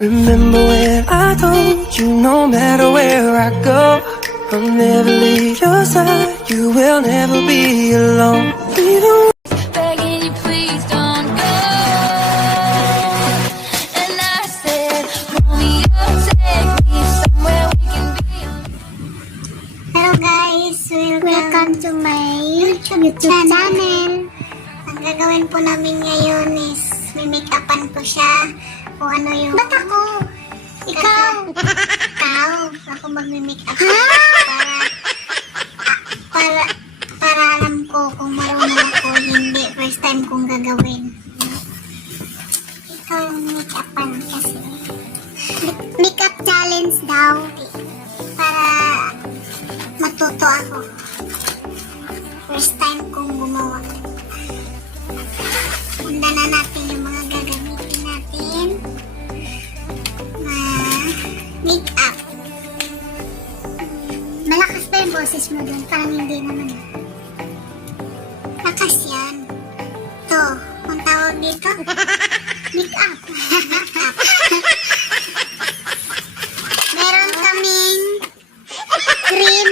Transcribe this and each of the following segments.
Remember when I told you no matter where I go, I'll never leave your side, you will never be alone. We don't begging you please don't go. And I said, Romeo, take me somewhere we can be. Hello guys, welcome to my YouTube channel. Ang gagawin po namin ngayon is may-make-upan ko siya. Kung ano yung... Ba't ako? Ikaw! Ikaw! Ako magme-make-up para alam ko kung marunong ako, hindi. First time kong gagawin. Ikaw yung make-upan kasi. Make-up challenge daw. Para matuto ako. First time kong gumawa. Handa na natin yung mga gagamitin natin na make-up. Malakas ba yung boses mo dun? Parang hindi naman. Lakas yan. Ito, ang tawag dito, make-up. Meron kaming cream.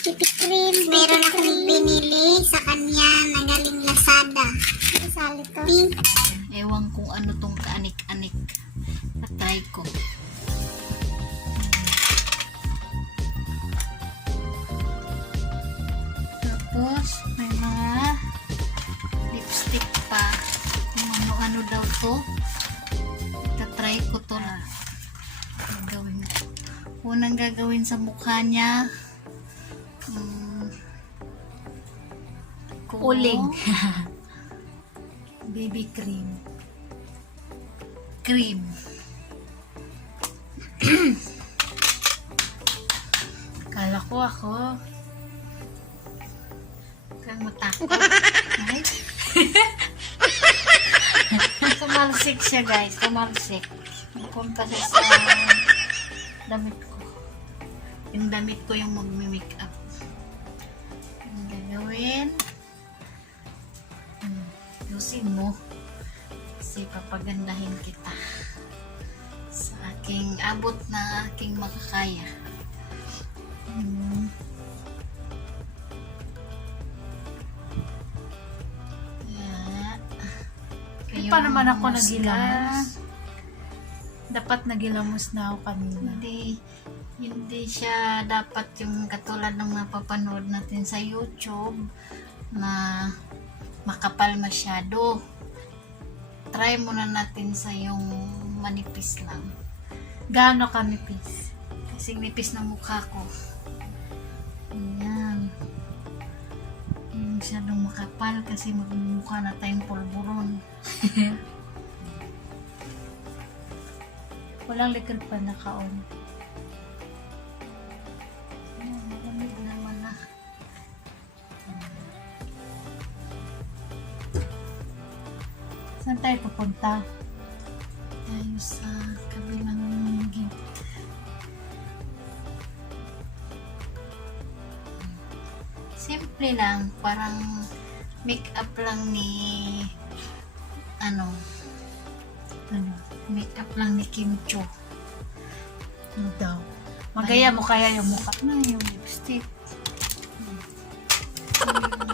Pipi cream. Meron akong binili sa kanya na galing Lazada. Sali to. Pink. Ewan kung ano tong kaanik-anik. Na-try ko. Tapos, may mga lipstick pa. Kung ano-ano daw to. Ta-try ko to na. Gagawin ko. Unang gagawin sa mukha niya. Uling. Baby cream. Cream. Kala ko ako. Kang matakot. Ay. Tumalsik siya guys. Tumalsik. Napunta siya sa damit ko. Yung damit ko yung mag-make up. Yung gagawin. Yusin mo. Kasi papagandahin kita. Sa aking abot na aking makakaya. Pa naman ako nagilamos. Dapat nagilamos na ako kanina. Hindi siya dapat yung katulad ng napapanood natin sa YouTube na makapal masyado. Try muna natin sa yung manipis lang. Gaano ka nipis? Kasing nipis ng mukha ko. Ayan. Hindi masyadong makapal kasi magmumukha na tayong pulburon. Walang likod pa naka-on. Malamig naman na. Saan tayo pupunta? Tayo sa kabilang gate. Simple lang, parang make-up lang ni ano make-up lang ni Kim Cho. Ano daw? Magaya mo kaya yung mukha. Na yung lipstick. Yung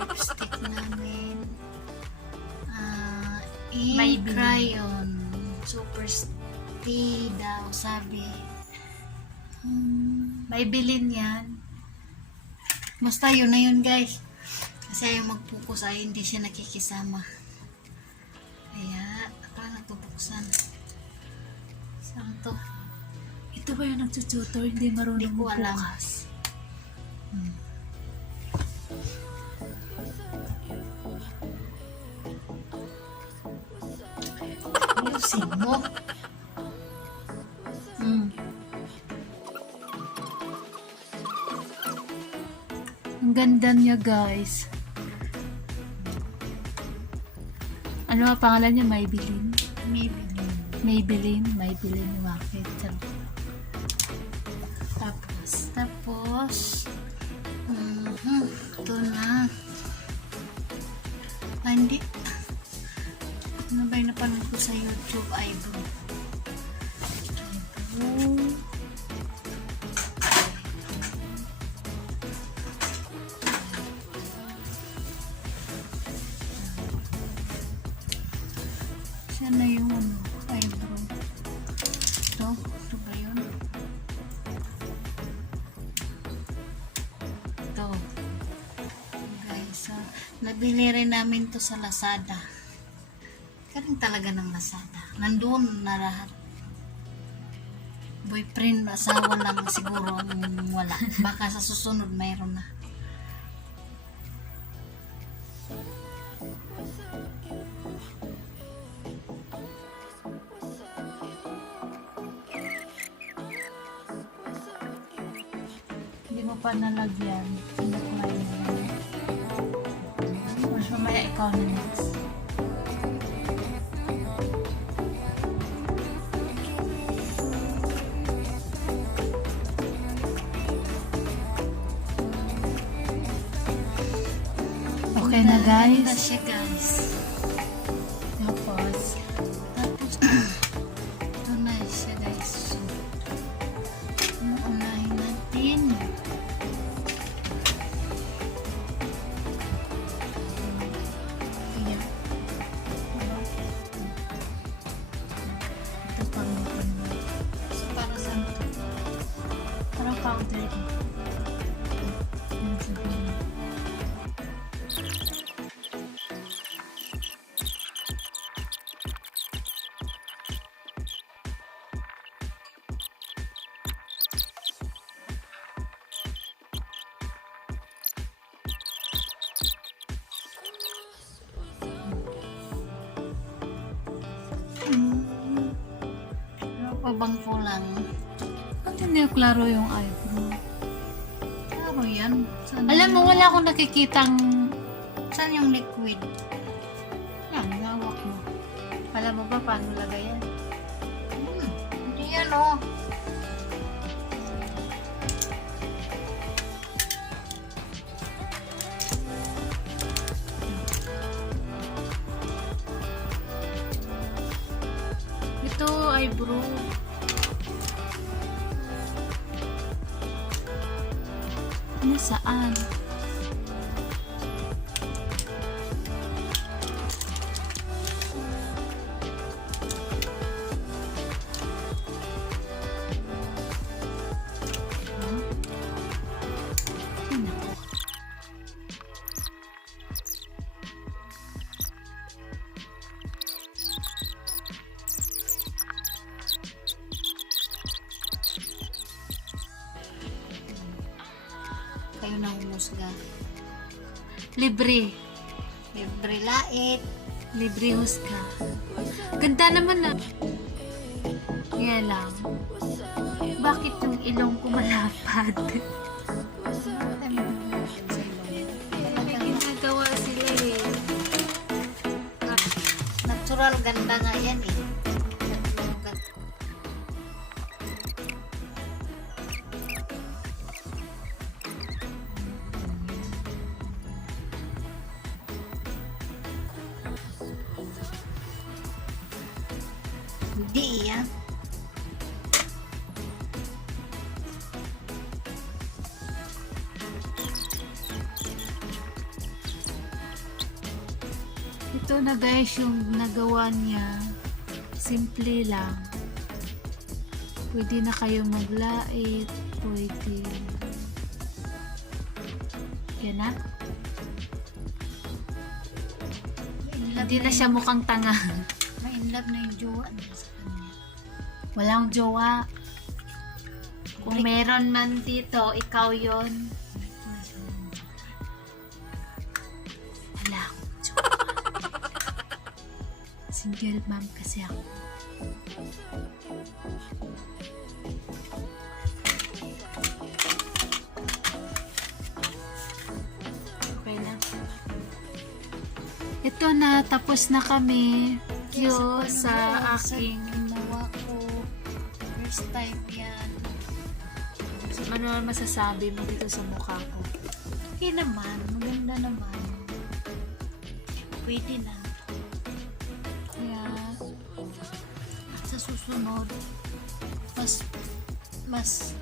lipstick namin. Maybelline. Crayon. Super stay daw, sabi. May bilin yan. Basta yun na yun guys. Kasi ayaw mag-focus ay hindi siya nakikisama. Kaya, paano ito buksan? Saan to? Ito ba yung nagtututor? Hindi marunong Hindi ko alam. magbukas. Ayusin mo. Ang ganda niya guys. Ano ang pangalan niya? Maybelline? Maybelline Wakit. Tapos, ito na. Hindi. Ano ba yung napanood ko sa YouTube? Eyebrow. eyebrow. Ito ba yun? Ito. Guys, nabili rin namin to sa Lazada. Galing talaga ng Lazada. Nandun na lahat. Boyfriend, asawa lang siguro ang wala. Baka sa susunod mayroon na. Hindi mo pa nalagyan. Pinakulay mo lang. Mas mamaya ikaw na next. Okay na Ganda guys. siya guys. Tapos, Ito na siya guys. So, unahin natin. ayan. Ito pang mukha mo. So, para saan to? Parang powder din. Ayan, sabihin. Ano pa bang kulang? Ba't hindi klaro yung eyebrow? Klaro yan. Saan Alam mo, wala akong nakikitang Saan yung liquid? yan, hawak mo. Alam mo ba paano lagay yan? Hindi yan oh. Ito, eyebrow. Ano saan? Kayo na humusga. Libre. Libre lait. Libre husga. Ganda naman na. Kaya lang. Bakit yung ilong ko malapad? May ginagawa sila eh. Natural ganda nga yan eh. Hindi yan. Ito na guys yung nagawa niya. Simple lang. Pwede na kayo maglait. Pwede. Yan na. Hindi na siya mukhang tanga. Ma-inlove na yung jowa niya sa kanya. Walang jowa. Kung meron man dito, ikaw yon. Wala akong jowa. Single mom kasi ako. Okay na. Ito na, tapos na kami. Yo, sa aking ginawa ko. First time yan. ano naman masasabi mo dito sa mukha ko? Okay naman. Maganda naman. Pwede na. Kaya sa susunod mas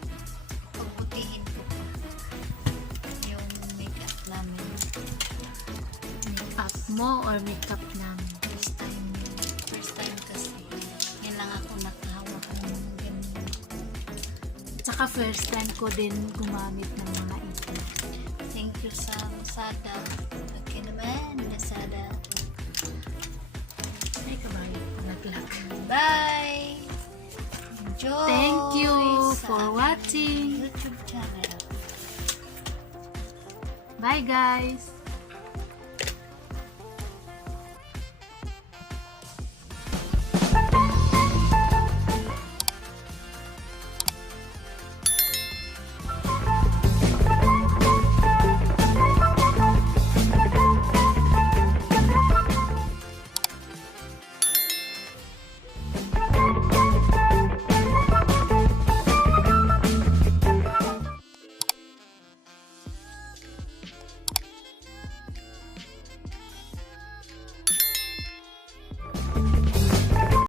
pagbutihin ko pa yung makeup namin. Makeup mo or makeup namin? First time kasi Tsaka first time ko din gumamit ng mga ito. Thank you sa Lazada. Okay naman, Lazada. Ay, kabayo. Naglag. Bye! Enjoy! Thank you sa for watching. YouTube channel. Bye guys!